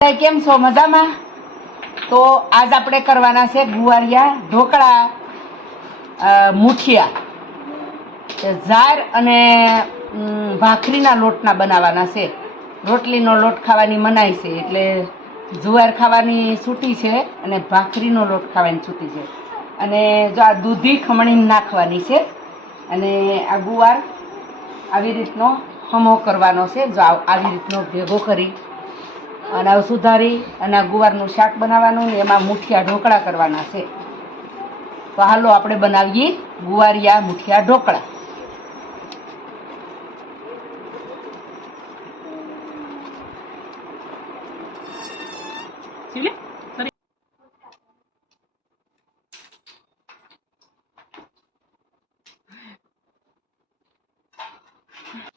કેમ છો? મજામાં? તો આજ આપણે કરવાના છે ગુવારિયા, ઢોકળા મુઠિયા. ઝાર અને ભાખરીના લોટના બનાવવાના છે. રોટલીનો લોટ ખાવાની મનાય છે, એટલે જુવાર ખાવાની છૂટી છે અને ભાખરીનો લોટ ખાવાની છૂટી છે. અને જો આ દૂધી ખમણી નાખવાની છે, અને આ ગુવાર આવી રીતનો હમો કરવાનો છે, જો આવી રીતનો ભેગો કરી. અને હવે સુધારી અને ગુવારનું શાક બનાવવાનું ને એમાં મુઠિયા ઢોકળા કરવાના છે. તો હાલો આપણે બનાવીએ ગુવારિયા મુઠિયા ઢોકળા.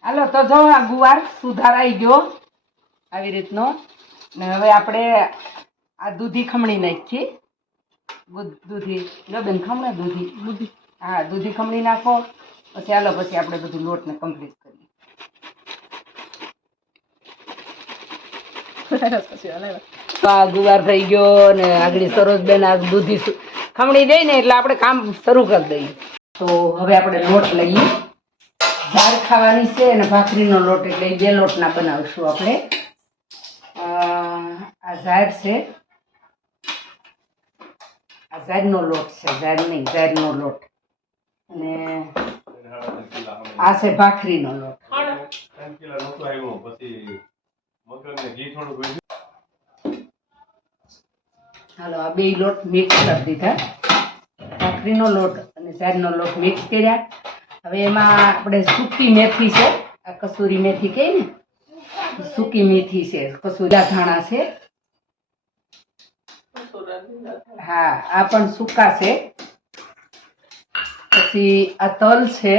હાલો તો જો આ ગુવાર સુધારાઈ ગયો. આવી રીતનો. ને હવે આપણે આ દૂધી ખમણી નાખીએ. દૂધી લો બેન ખમણે દૂધી. દૂધી. હા દૂધી ખમણી નાખો. પછી હાલો પછી આપણે બધું લોટને કમ્પ્લીટ કરીએ. તો આ ગુવાર થઈ ગયો ને આગળ સરોજબેન આ દૂધી ખમણી દઈ ને એટલે આપણે કામ શરૂ કરી દઈએ. તો હવે આપણે લોટ લઈએ. દાળ ખાવાની છે અને ભાખરીનો લોટ એટલે બે લોટના બનાવશું આપણે. આ ઝાડ છે. આ ઝાડનો લોટ છે, ઝાડ નહીં ઝારનો લોટ. અને આ છે ભાખરીનો લોટ. હાલો, આ બે લોટ મિક્સ કરી દીધા. ભાખરીનો લોટ અને ઝારનો લોટ મિક્સ કર્યા. હવે એમાં આપણે સૂકી મેથી છે, આ કસૂરી મેથી કહીએ ને સૂકી મેથી છે કસૂરી ધાણા છે. હા, આ પણ સૂકા છે. પછી આ તલ છે.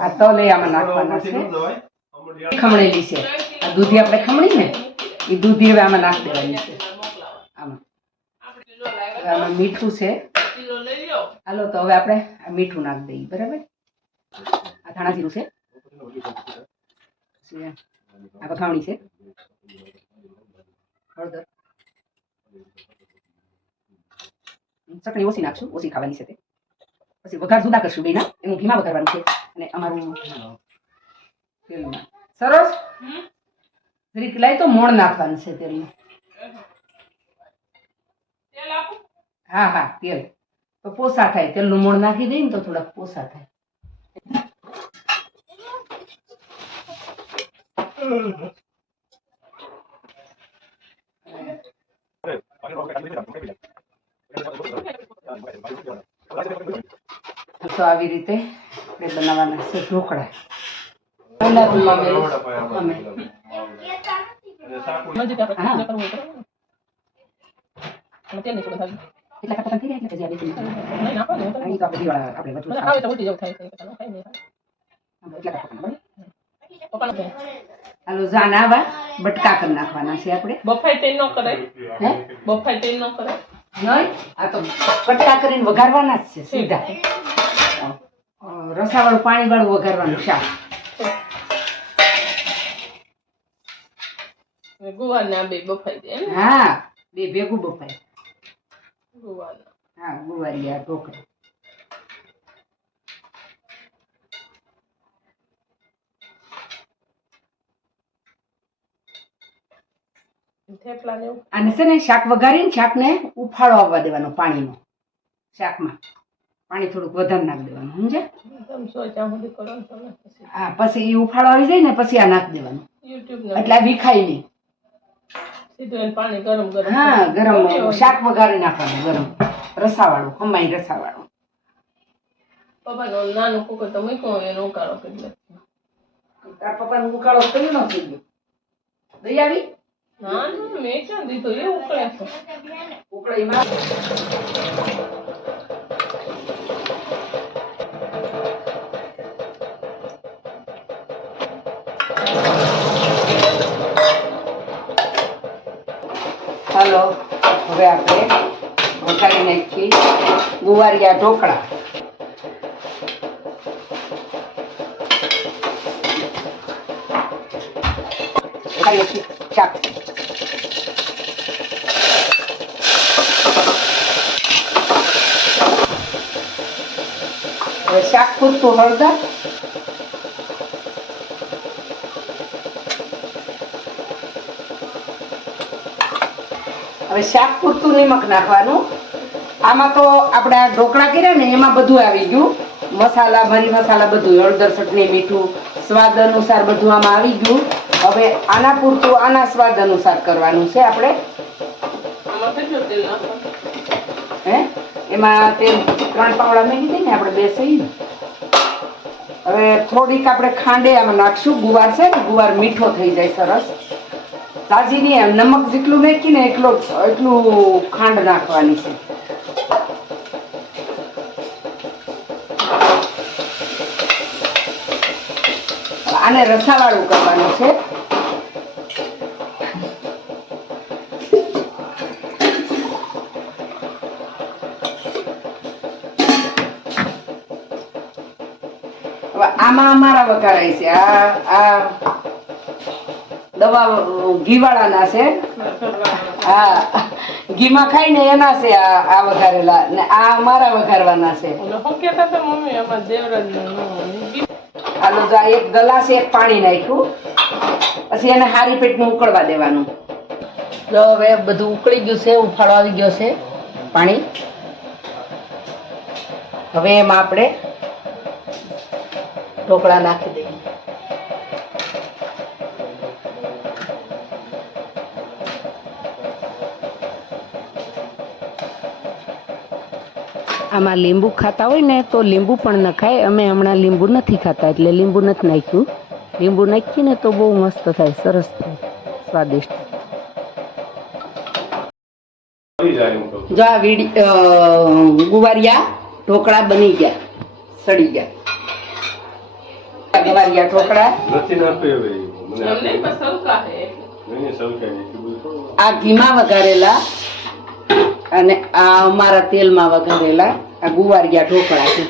આ તલ એ આમાં નાખવાના છે. ખમણેલી છે. આ દૂધી આપણે ખમણી ને? એ દૂધી હવે આમાં નાખી દેવાની છે. આમાં. આમાં મીઠું છે. હાલો, તો હવે આપણે આ મીઠું નાખી દઈએ, બરાબર? આ ધાણા જીરું છે. આ વખાવણી છે. હળદર. ચટણી ઓછી નાખશું ઓછી ખાવાની છે તે. પછી વઘાર જુદા કરશું બેના એનું ઘીમાં વઘારવાનું છે. અને અમારું તેલમાં. સરસ? જરીક લાય તો મોણ નાખવાનું છે તેલમાં. હા હા તેલ. તો પોસા થાય. તેલનું મોણ નાખી દઈએ ને તો થોડાક પોસા થાય. તો આવી રીતે આપણે બનાવવાના છે ઢોકળા. આપણે હાલો જાનાવા બટકા કરી નાખવાના છે આપણે. બફાઈ તેલ ન કરાય. હે? બફાઈ તેલ ન કરાય. નહીં? આ તો કટકા કરીને વઘારવાના જ છે સીધા. રસાવાળું પાણી વાળું વઘારવાનું શાક ગુવાર ના બે બફાઈ દે હા બે ભેગું બફાય ગુવાર હા ગુવારિયા ઢોકળા. અને છે ને શાક વઘારીને શાકને ઉફાળો આવવા દેવાનો પાણીનો. શાકમાં. પાણી થોડુંક વધારે નાખી દેવાનું સમજે હા પછી એ ઉફાળો આવી જાય ને પછી આ નાખી દેવાનું. એટલે આ વિખાય નહીં. પાણી ગરમ ગરમ. હા ગરમ. શાક વઘારી નાખવાનું ગરમ. રસાવાળું ખમાઈ રસાવાળું. પપ્પા નો નાનું કુકર તો મૂક્યો એનો ઉકાળો કરી લે તાર પપ્પાનો ઉકાળો કર્યો ન થઈ ગયો? દઈ આવી? ના મેં ક્યાં દીધો એ ઉકળે છે ઉકળીમાં હાલો, હવે આપણે વઘારી નાખીએ. ગુવારિયા ઢોકળા. ખાઈએ છીએ શાક હવે શાક પૂરતું હળદર. હવે શાક પૂરતું નિમક નાખવાનું. આમાં તો આપણે આ ઢોકળા કર્યા ને એમાં બધું આવી ગયું. મસાલા મરી મસાલા બધું હળદર ચટણી મીઠું સ્વાદ અનુસાર બધું આમાં આવી ગયું. હવે આના પૂરતું આના સ્વાદ અનુસાર કરવાનું છે આપણે. હે? એમાં તે ત્રણ પાવડા મેં કીધી ને આપણે બેસી. હવે થોડીક આપણે ખાંડે આમાં નાખશું. ગુવાર છે ને, ગુવાર મીઠો થઈ જાય સરસ. તાજી નહીં એમ નમક જેટલું નાખી ને એટલો એટલું ખાંડ નાખવાની છે. આને રસાવાળું કરવાનું છે. આમાં અમારા વઘારાય છે. આ આ દવા ઘીવાળાના છે. હા. ઘીમાં ખાઈને એના છે આ આ વઘારેલા. ને આ અમારા વઘારવાના છે. આલો જો એક ગલાસ એક પાણી નાખ્યું. પછી એને હારી પેટમાં ઉકળવા દેવાનું. જો હવે બધું ઉકળી ગયું છે ઉફાળો આવી ગયો છે. પાણી. હવે એમાં આપણે ઢોકળા નાખી દઈએ. આમાં લીંબુ ખાતા હોય ને તો લીંબુ પણ નખાય અમે હમણાં લીંબુ નથી ખાતા એટલે લીંબુ નથી નાખ્યું. લીંબુ નાખીને તો બહુ મસ્ત થાય, સરસ થાય, સ્વાદિષ્ટ. જો આ ગુવારિયા ઢોકળા બની ગયા, સડી ગયા. ગુવારિયા ઢોકળા. નથી નાખ્યું હવે મને સૌકા હે નહીં સૌકાય નહીં એટલું બધું થોડું. આ ઘીમાં વઘારેલા અને આ અમારા તેલમાં વઘારેલા આ ગુવારિયા ઢોકળા છે.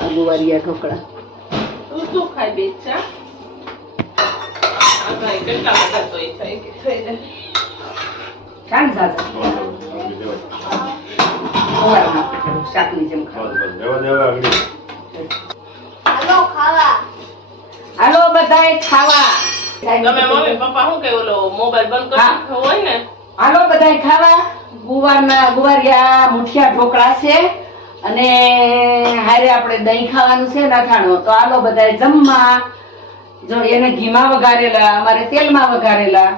આ ગુવારિયા ઢોકળા. તું શું ખાય બેચા કાન સાસા શાકની જેમ ખાવા. હાલો બધાય તમે મમ્મી પપ્પા શું કે ઓલો મોબાઈલ બંધ કરી હોય ને? હાલો બધાય ખાવા. ગુવારના ગુવારિયા મુઠિયા ઢોકળા છે. અને હારે આપણે દહીં ખાવાનું છે નાથાણું. તો હાલો બધાય જમવા. જો એને ઘીમાં વઘારેલા અમારે તેલમાં વઘારેલા.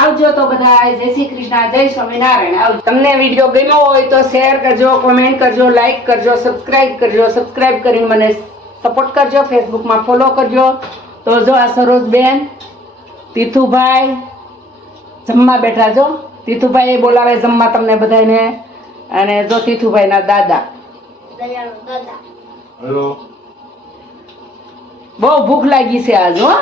આવજો તો બધા જય શ્રી કૃષ્ણ જય સ્વામિનારાયણ. આવજો. તમને વીડિયો ગમ્યો હોય તો શેર કરજો કોમેન્ટ કરજો લાઈક કરજો સબસ્ક્રાઇબ કરજો. સબસ્ક્રાઇબ કરીને મને સપોર્ટ કરજો. ફેસબુકમાં ફોલો કરજો. તો જો આ સરોજબેન તીથુભાઈ જમવા બેઠા જો તીથુભાઈ બોલાવે જમવા તમને બધાને અને જો તીથુભાઈના દાદા. હેલો બહુ ભૂખ લાગી છે આજ હો.